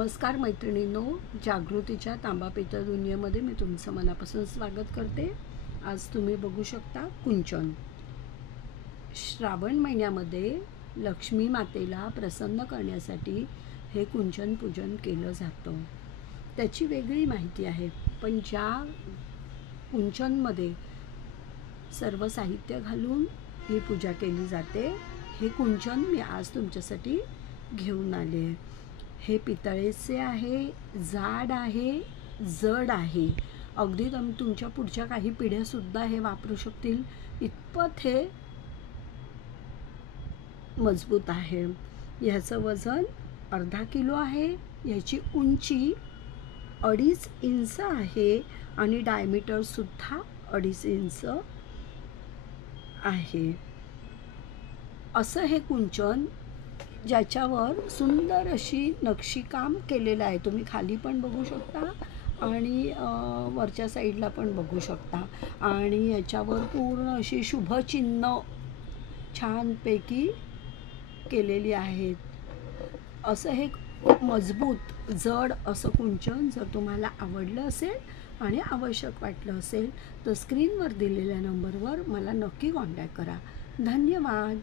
नमस्कार मैत्रिणींनो, जागृतीच्या तांबा पितळ दुनियेमध्ये मी तुमचं मनापासून स्वागत करते। आज तुम्ही बघू शकता कुंचन। श्रावण महिन्यामध्ये लक्ष्मी मातेला प्रसन्न करण्यासाठी हे कुंचन पूजन केलं जातं। त्याची वेगळी माहिती आहे, पण ज्या कुंचनमध्ये सर्व साहित्य घालून ही पूजा केली जाते, हे कुंचन मी आज तुमच्यासाठी घेऊन आले आहे। हे पितळेचे आहे, जाड आहे, जड आहे, अगदी तुमच्या पुढच्या काही पिढ्यासुद्धा हे वापरू शकतील इतपत हे मजबूत आहे। ह्याचं वजन अर्धा किलो आहे, याची उंची 2.5 इंच आहे आणि डायमीटरसुद्धा 2.5 इंच आहे। असं हे कुंचन ज्याच्यावर सुंदर अशी नक्षीकाम केलेलं आहे, तुम्ही खाली पण बघू शकता आणि वरच्या साईडला पण बघू शकता, आणि याच्यावर पूर्ण अशी शुभचिन्ह छानपैकी केलेली आहेत। असं हे मजबूत जड असं कुंचन जर तुम्हाला आवडलं असेल आणि आवश्यक वाटलं असेल तर स्क्रीनवर दिलेल्या नंबरवर मला नक्की कॉन्टॅक्ट करा। धन्यवाद।